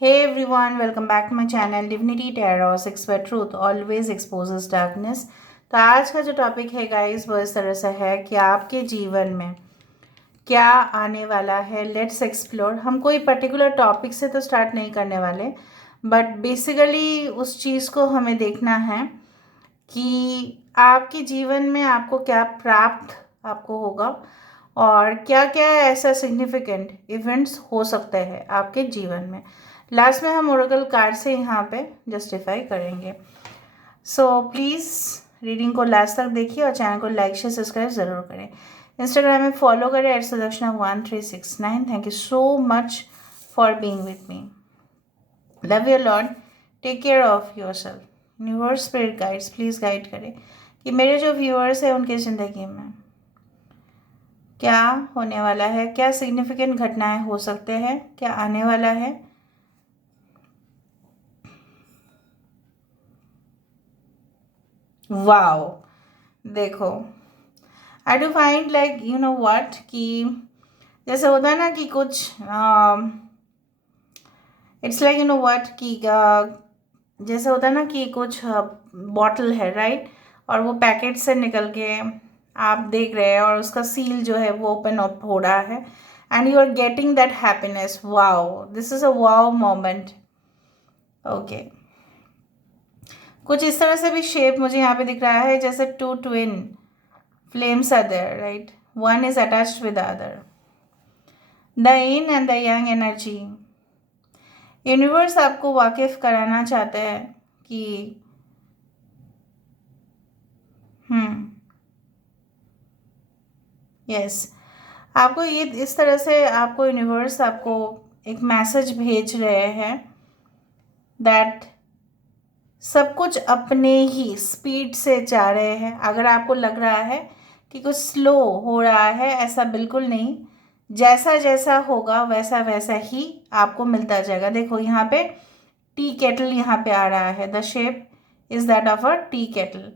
Hey everyone, welcome back to my channel Divinity Tarot 6 where truth always exposes darkness। तो आज का जो topic है गाइस वो इस तरह से है कि आपके जीवन में क्या आने वाला है। Let's explore. हम कोई पर्टिकुलर टॉपिक से तो स्टार्ट नहीं करने वाले, बट बेसिकली उस चीज़ को हमें देखना है कि आपके जीवन में आपको क्या प्राप्त आपको होगा और क्या क्या ऐसा सिग्निफिकेंट इवेंट्स हो सकते हैं आपके जीवन में। लास्ट में हम ओरेकल कार्ड से यहाँ पे जस्टिफाई करेंगे। सो प्लीज़ रीडिंग को लास्ट तक देखिए और चैनल को लाइक शेयर सब्सक्राइब ज़रूर करें। इंस्टाग्राम में फॉलो करें @sudarshan1369। Thank you so much for being with me. Love your lord, take care of yourself. Universe spirit guides please guide करें कि मेरे जो व्यूअर्स हैं उनकी ज़िंदगी में क्या होने वाला है, क्या सिग्निफिकेंट घटनाएं हो सकते हैं, क्या आने वाला है। वाओ, देखो, आई do find like you know what कि जैसे होता है ना कि कुछ it's like you know what कि जैसे होता है ना कि कुछ बॉटल है, राइट, और वो पैकेट से निकल के आप देख रहे हैं और उसका सील जो है वो ओपन अप हो रहा है and you are getting that happiness. Wow, this is a wow moment. Okay, कुछ इस तरह से भी शेप मुझे यहाँ पे दिख रहा है जैसे two twin flames are there, right? One is attached with the other. The yin and the yang energy. Universe आपको वाकिफ कराना चाहते हैं कि यस, आपको ये इस तरह से आपको यूनिवर्स आपको एक मैसेज भेज रहे हैं दैट सब कुछ अपने ही स्पीड से जा रहे हैं। अगर आपको लग रहा है कि कुछ स्लो हो रहा है, ऐसा बिल्कुल नहीं। जैसा जैसा होगा वैसा वैसा ही आपको मिलता जाएगा। देखो यहाँ पे टी केटल यहाँ पे आ रहा है। The shape is that of a T kettle.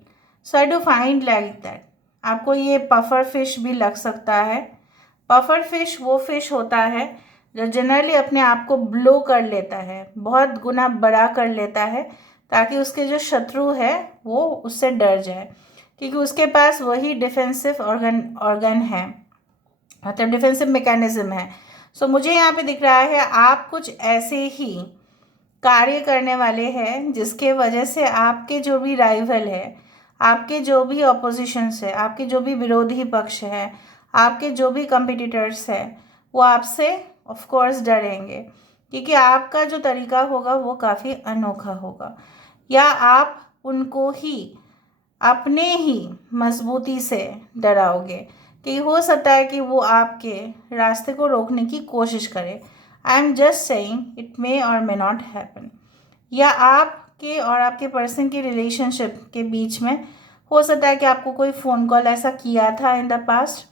So I do find like that आपको ये पफर फिश भी लग सकता है। पफर फिश वो फिश होता है जो जनरली अपने आप को ब्लो कर लेता है, बहुत गुना बड़ा कर लेता है ताकि उसके जो शत्रु है वो उससे डर जाए, क्योंकि उसके पास वही डिफेंसिव ऑर्गन है, मतलब डिफेंसिव मैकेनिज्म है। सो मुझे यहाँ पे दिख रहा है आप कुछ ऐसे ही कार्य करने वाले हैं जिसके वजह से आपके जो भी राइवल है, आपके जो भी ऑपोजिशंस है, आपके जो भी विरोधी पक्ष है, आपके जो भी कंपिटिटर्स है, वो आपसे ऑफ कोर्स डरेंगे, क्योंकि आपका जो तरीका होगा वो काफ़ी अनोखा होगा, या आप उनको ही अपने ही मजबूती से डराओगे कि हो सकता है कि वो आपके रास्ते को रोकने की कोशिश करे। I am just saying it may और मे नॉट हैपन। या आपके और आपके पर्सन की रिलेशनशिप के बीच में हो सकता है कि आपको कोई फ़ोन कॉल ऐसा किया था इन द पास्ट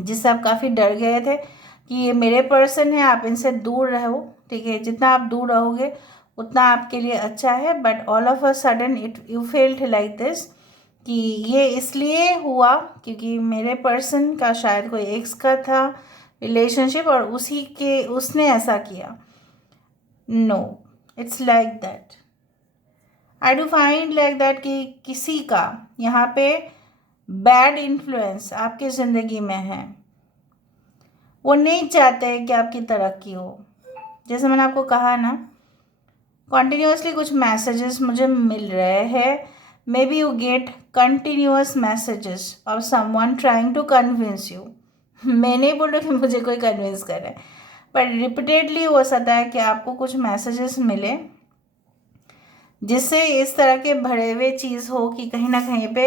जिससे आप काफ़ी डर गए थे कि ये मेरे पर्सन है, आप इनसे दूर रहो। ठीक है, जितना आप दूर रहोगे उतना आपके लिए अच्छा है। But all of a sudden it you felt like this कि ये इसलिए हुआ क्योंकि मेरे पर्सन का शायद कोई एक्स का था रिलेशनशिप और उसी के उसने ऐसा किया। No, it's like that. I do find like that कि किसी का यहाँ पे बैड इन्फ्लुएंस आपकी ज़िंदगी में है। वो नहीं चाहते कि आपकी तरक्की हो। जैसे मैंने आपको कहा ना, कॉन्टीन्यूसली कुछ मैसेजेस मुझे मिल रहे हैं। Maybe you get continuous messages of someone trying to convince you. मैं नहीं बोल रही कि मुझे कोई कन्विंस करे, पर रिपीटेडली हो सकता है कि आपको कुछ मैसेजेस मिले जिससे इस तरह के भरे हुए चीज़ हो कि कहीं ना कहीं पे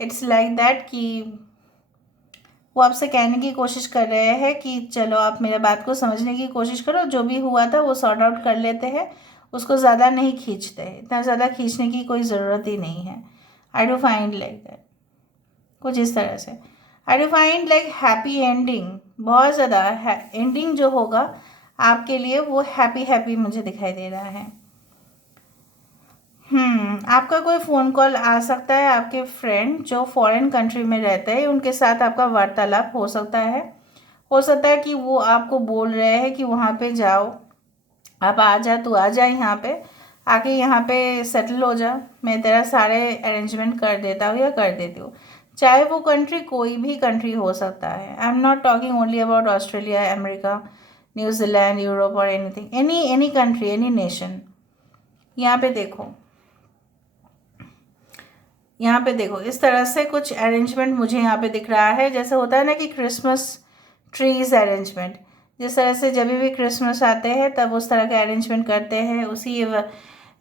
इट्स लाइक दैट कि वो आपसे कहने की कोशिश कर रहे हैं कि चलो आप मेरे बात को समझने की कोशिश करो, जो भी हुआ था वो सॉर्ट आउट कर लेते हैं, उसको ज़्यादा नहीं खींचते, इतना ज़्यादा खींचने की कोई ज़रूरत ही नहीं है। आई डू फाइंड लाइक दैट कुछ इस तरह से। आई do find like happy ending, बहुत ज़्यादा एंडिंग जो होगा आपके लिए वो हैप्पी हैप्पी मुझे दिखाई दे रहा है। आपका कोई फ़ोन कॉल आ सकता है, आपके फ्रेंड जो फॉरेन कंट्री में रहते हैं उनके साथ आपका वार्तालाप हो सकता है। हो सकता है कि वो आपको बोल रहे हैं कि वहाँ पे जाओ, आप आ जा, तू आ जा यहाँ पे, आके यहाँ पे सेटल हो जा, मैं तेरा सारे अरेंजमेंट कर देता हूँ या कर देती हूँ। चाहे वो कंट्री कोई भी कंट्री हो सकता है। I am not talking only about Australia, America, New Zealand, Europe और anything, any country, any nation. यहाँ पे देखो, यहाँ पे देखो, इस तरह से कुछ अरेंजमेंट मुझे यहाँ पे दिख रहा है। जैसे होता है ना कि क्रिसमस ट्रीज अरेंजमेंट, जिस तरह से जब भी क्रिसमस आते हैं तब उस तरह के अरेंजमेंट करते हैं, उसी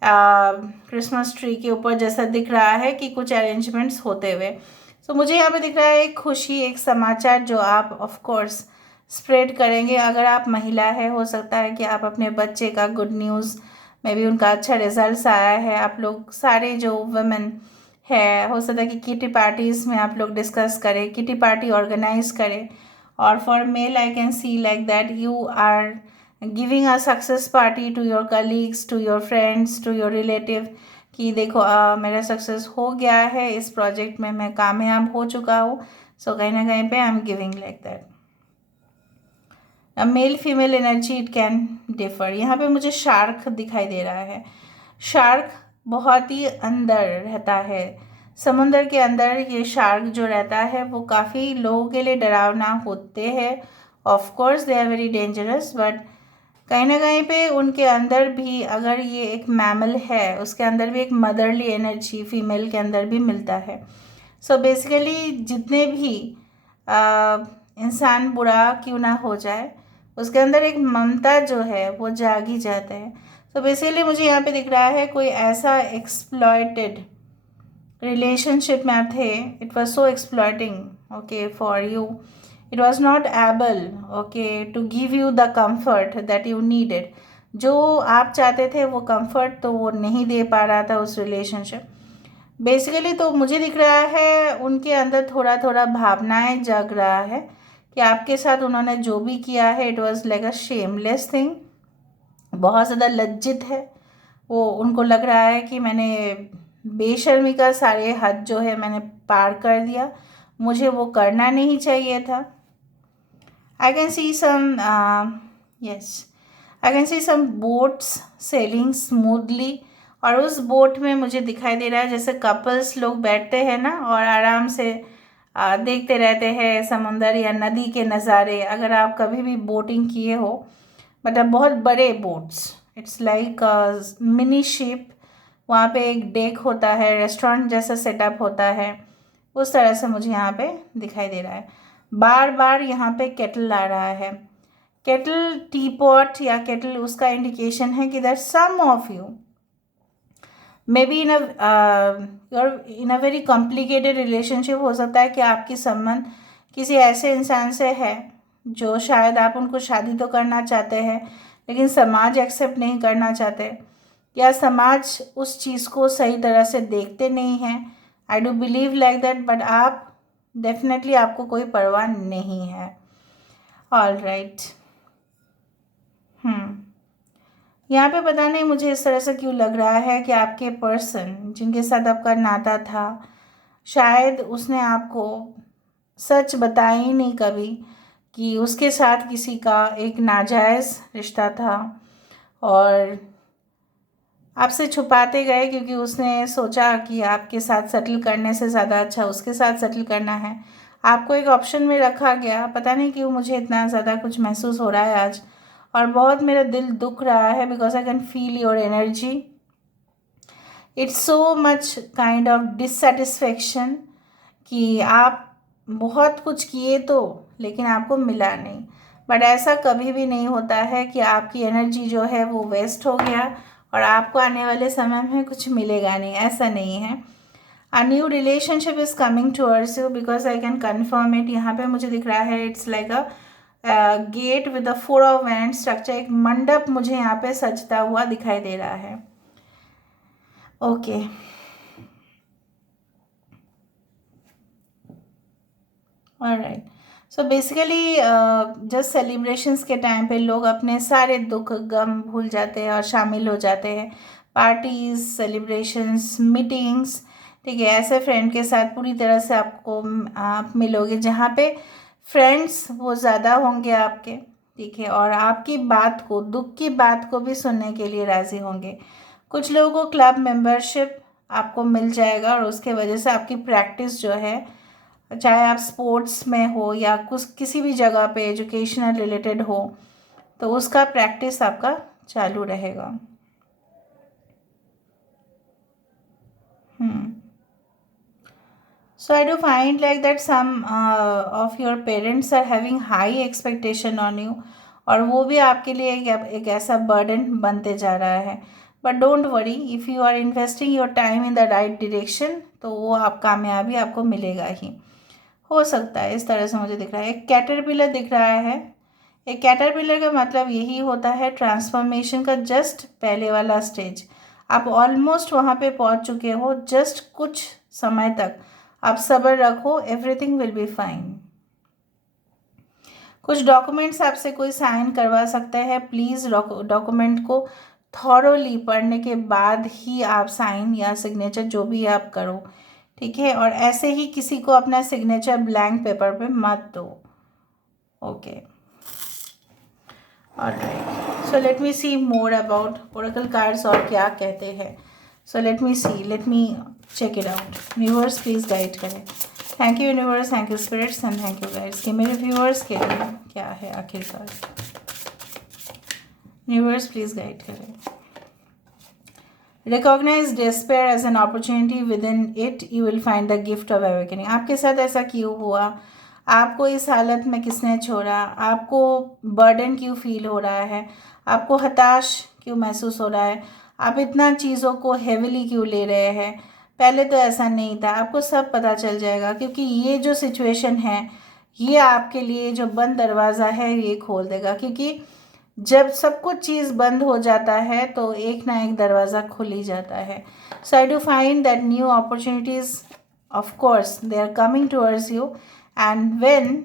क्रिसमस ट्री के ऊपर जैसा दिख रहा है कि कुछ अरेंजमेंट्स होते हुए। तो मुझे यहाँ पे दिख रहा है एक खुशी, एक समाचार जो आप ऑफ कोर्स स्प्रेड करेंगे। अगर आप महिला है, हो सकता है कि आप अपने बच्चे का गुड न्यूज़, मे बी उनका अच्छा रिजल्ट आया है, आप लोग सारे जो वुमेन है, हो सकता है कि किटी पार्टीज़ में आप लोग डिस्कस करें, किटी पार्टी ऑर्गेनाइज करें। और for male I can see like that you are giving a success party to your colleagues, to your friends, to your relative, कि देखो मेरा सक्सेस हो गया है, इस प्रोजेक्ट में मैं कामयाब हो चुका हूँ। सो कहीं ना कहीं पे I am giving like that. Male female energy it can differ. यहाँ पे मुझे शार्क दिखाई दे रहा है। शार्क बहुत ही अंदर रहता है, समुंदर के अंदर ये शार्क जो रहता है वो काफ़ी लोगों के लिए डरावना होते हैं। Of course they are very dangerous, but कहीं ना कहीं पे उनके अंदर भी, अगर ये एक मैमल है, उसके अंदर भी एक मदरली एनर्जी फीमेल के अंदर भी मिलता है। सो बेसिकली जितने भी इंसान बुरा क्यों ना हो जाए, उसके अंदर एक ममता जो है वो जाग ही जाता है। तो बेसिकली मुझे यहाँ पे दिख रहा है कोई ऐसा एक्सप्लॉयटेड रिलेशनशिप में आप थे, it was so exploiting okay for you, it was not able okay to give you the comfort that you needed. जो आप चाहते थे वो कम्फर्ट तो वो नहीं दे पा रहा था उस रिलेशनशिप बेसिकली। तो मुझे दिख रहा है उनके अंदर थोड़ा थोड़ा भावनाएं जग रहा है कि आपके साथ उन्होंने जो भी किया है it was like a shameless thing, बहुत ज़्यादा लज्जित है वो। उनको लग रहा है कि मैंने बेशर्मी का सारे हद जो है मैंने पार कर दिया, मुझे वो करना नहीं चाहिए था। I can see some yes, I can see some boats sailing smoothly. और उस बोट में मुझे दिखाई दे रहा है जैसे कपल्स लोग बैठते हैं ना और आराम से देखते रहते हैं समुंदर या नदी के नज़ारे। अगर आप कभी भी बोटिंग किए हो, मतलब बहुत बड़े boats, it's like mini ship, वहाँ पे एक डेक होता है, रेस्टोरेंट जैसा सेटअप होता है, उस तरह से मुझे यहाँ पे दिखाई दे रहा है। बार बार यहाँ पे केटल आ रहा है। केटल टी पॉट या केटल उसका इंडिकेशन है कि that some of you may be in a very complicated relationship. हो सकता है कि आपकी संबंध किसी ऐसे इंसान से है जो शायद आप उनको शादी तो करना चाहते हैं लेकिन समाज एक्सेप्ट नहीं करना चाहते, या समाज उस चीज़ को सही तरह से देखते नहीं हैं। I do believe like that, but आप डेफिनेटली, आपको कोई परवाह नहीं है। All right. यहाँ पे पता नहीं मुझे इस तरह से क्यों लग रहा है कि आपके पर्सन जिनके साथ आपका नाता था, शायद उसने आपको सच बताया ही नहीं कभी कि उसके साथ किसी का एक नाजायज़ रिश्ता था, और आपसे छुपाते गए क्योंकि उसने सोचा कि आपके साथ सेटल करने से ज़्यादा अच्छा उसके साथ सेटल करना है। आपको एक ऑप्शन में रखा गया। पता नहीं क्यों मुझे इतना ज़्यादा कुछ महसूस हो रहा है आज, और बहुत मेरा दिल दुख रहा है because I can feel your energy. It's so much kind of dissatisfaction कि आप बहुत कुछ किए तो लेकिन आपको मिला नहीं। बट ऐसा कभी भी नहीं होता है कि आपकी एनर्जी जो है वो वेस्ट हो गया और आपको आने वाले समय में कुछ मिलेगा नहीं, ऐसा नहीं है। A new relationship is coming towards you because I can confirm it. यहाँ पे मुझे दिख रहा है it's like a gate with a 4 of wand structure. एक मंडप मुझे यहाँ पे सजता हुआ दिखाई दे रहा है। Okay alright. So basically just celebrations के टाइम पे लोग अपने सारे दुख गम भूल जाते हैं और शामिल हो जाते हैं। पार्टीज, सेलिब्रेशंस, मीटिंग्स, ठीक है, ऐसे फ्रेंड के साथ पूरी तरह से आप मिलोगे जहाँ पे फ्रेंड्स वो ज़्यादा होंगे आपके, ठीक है, और आपकी बात को, दुख की बात को भी सुनने के लिए राज़ी होंगे। कुछ लोगों को क्लब मेंबरशिप आपको मिल जाएगा और उसके वजह से आपकी प्रैक्टिस जो है, चाहे आप स्पोर्ट्स में हो या कुछ किसी भी जगह पे एजुकेशनल रिलेटेड हो, तो उसका प्रैक्टिस आपका चालू रहेगा। So I do find like that some of your parents are having high expectation on you, और वो भी आपके लिए एक ऐसा बर्डन बनते जा रहा है। But don't worry, if you are investing your time in the right direction, तो वो आप कामयाबी आपको मिलेगा ही। हो सकता है, इस तरह से मुझे दिख रहा है। एक कैटरपिलर दिख रहा है। एक कैटरपिलर का मतलब यही होता है ट्रांसफॉर्मेशन का जस्ट पहले वाला स्टेज। आप ऑलमोस्ट वहाँ पे पहुँच चुके हो, जस्ट कुछ समय तक आप सब्र रखो, एवरीथिंग विल बी फाइन। कुछ डॉक्यूमेंट्स आपसे कोई साइन करवा सकता है, प्लीज़ डॉक्यूमेंट को थॉरोली पढ़ने के बाद ही आप साइन या सिग्नेचर जो भी आप करो, ठीक है। और ऐसे ही किसी को अपना सिग्नेचर ब्लैंक पेपर पे मत दो, okay. Alright, so let me see more about oracle cards और क्या कहते हैं। So let me see, let me check it out. Viewers please guide करें। Thank you universe, thank you spirits and thank you guides कि मेरे viewers के लिए क्या है आखिरकार। यूनिवर्स प्लीज़ गाइड करें। Recognise despair as an opportunity, within it you will find the gift of awakening. आपके साथ ऐसा क्यों हुआ? आपको इस हालत में किसने छोड़ा? आपको बर्डन क्यों फील हो रहा है? आपको हताश क्यों महसूस हो रहा है? आप इतना चीज़ों को हेविली क्यों ले रहे हैं? पहले तो ऐसा नहीं था। आपको सब पता चल जाएगा, क्योंकि ये जो सिचुएशन है, ये आपके लिए जो बंद दरवाज़ा है ये खोल देगा। क्योंकि जब सब कुछ चीज़ बंद हो जाता है तो एक ना एक दरवाज़ा खुल ही जाता है। So I do find that new opportunities of course they are coming towards you, and when,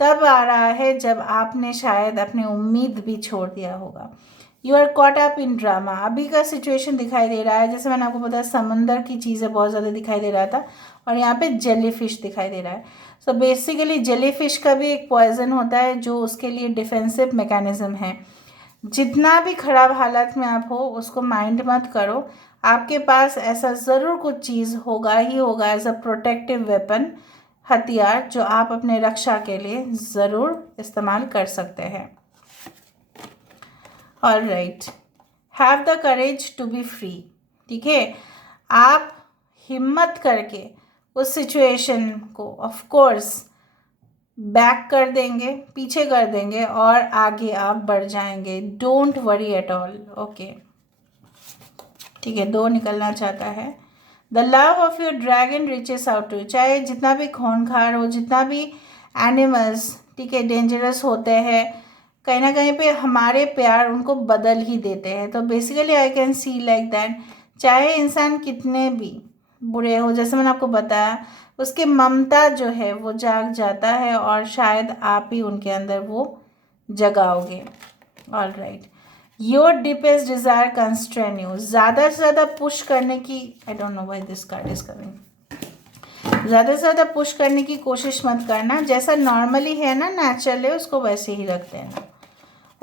तब आ रहा है जब आपने शायद अपनी उम्मीद भी छोड़ दिया होगा। You are caught up in drama. अभी का सिचुएशन दिखाई दे रहा है, जैसे मैंने आपको बताया समंदर की चीज़ें बहुत ज़्यादा दिखाई दे रहा था, और यहाँ पे जेली फिश दिखाई दे रहा है। सो बेसिकली जेली फिश का भी एक पॉइजन होता है जो उसके लिए डिफेंसिव मैकेनिज्म है। जितना भी ख़राब हालत में आप हो, उसको माइंड मत करो। आपके पास ऐसा ज़रूर कुछ चीज़ होगा ही होगा एज अ प्रोटेक्टिव वेपन, हथियार, जो आप अपने रक्षा के लिए ज़रूर इस्तेमाल कर सकते हैं। Alright, have the courage to be free, ठीक है। आप हिम्मत करके उस सिचुएशन को ऑफ कोर्स बैक कर देंगे, पीछे कर देंगे, और आगे आप बढ़ जाएंगे। Don't worry at all, okay, ठीक है। 2 निकलना चाहता है। The love of your dragon reaches out to. चाहे जितना भी खूंखार हो, जितना भी एनिमल्स, ठीक है, डेंजरस होते हैं, कहीं ना कहीं पे हमारे प्यार उनको बदल ही देते हैं। तो basically I can see like that, चाहे इंसान कितने भी बुरे हो, जैसे मैंने आपको बताया, उसके ममता जो है वो जाग जाता है, और शायद आप ही उनके अंदर वो जगाओगे। All right, your deepest desire constrain you. ज़्यादा से ज़्यादा पुश करने की, I don't know why this card is coming, ज़्यादा से ज़्यादा पुश करने की कोशिश मत करना। जैसा नॉर्मली है ना, नेचुरल है, उसको वैसे ही रख देना,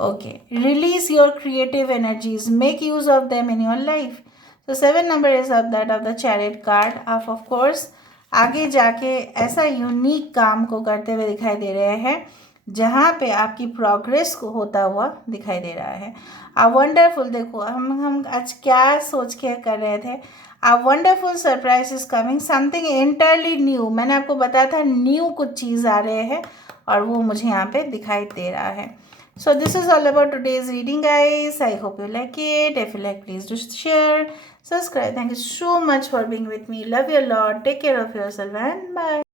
okay. Release your creative energies, make use of them in your life. तो 7 number is of that of the chariot card. आप ऑफ कोर्स आगे जाके ऐसा यूनिक काम को करते हुए दिखाई दे रहे हैं जहाँ पे आपकी प्रोग्रेस को होता हुआ दिखाई दे रहा है। आ वंडरफुल, देखो हम आज क्या सोच के कर रहे थे। A wonderful surprise is coming, something entirely new. मैंने आपको बताया था न्यू कुछ चीज़ आ रहे हैं, और वो मुझे यहाँ पे दिखाई दे रहा है। So this is all about today's reading, guys. I hope you like it. If you like, please do share, subscribe. Thank you so much for being with me. Love you a lot. Take care of yourself and bye.